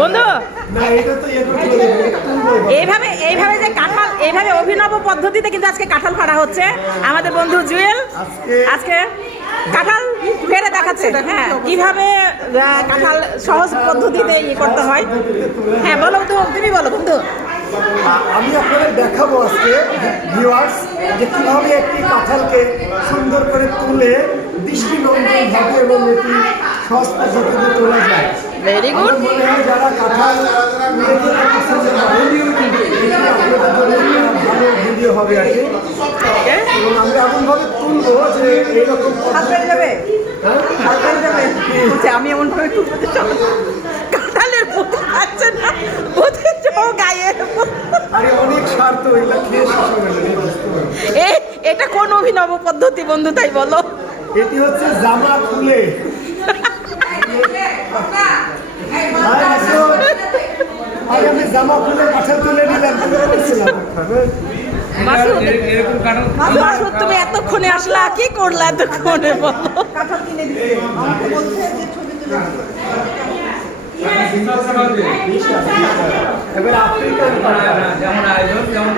বন্ধু এইভাবে এইভাবে যে কাঁঠাল এইভাবে অভিনব পদ্ধতিতে কিন্তু আজকে কাঁঠাল ফাড়া হচ্ছে। আমাদের বন্ধু জুয়েল আজকে কাঁঠাল ফেরে দেখাচ্ছে, হ্যাঁ কিভাবে কাঁঠাল সহজ পদ্ধতিতে ইয়ে করতে হয়। হ্যাঁ বলো তো, তুমি বলো বন্ধু। আমি আপনাদের দেখাবো আজকে ভিউয়ার্স যে কিভাবে একটি কাঁঠালকে সুন্দর করে তুলে দৃষ্টিনন্দন ভাবে এবং এটি সহজ পদ্ধতিতে তোলা যায়। Very good. মনে হয় যারা কাঁঠাল ভালো ভিডিও হবে আর কি, এবং আমরা এমনভাবে তুলবো যে এইরকম যাবে আমি এমন ভাবে কাঁঠালের আছে না গায়ে অনেক স্বার্থ এগুলো খেয়ে শেষ হবে না। এটা কোন অভিনব পদ্ধতি বন্ধু তাই বলো? এটি হচ্ছে জামা খুলে আমি জামা খুলে কাঁঠাল তুলে নিলাম। মাসুদ তুমি এতক্ষণে আসলা, কি করলা এতক্ষণে বলো? এবার আফ্রিকান যেমন আয়োজন তেমন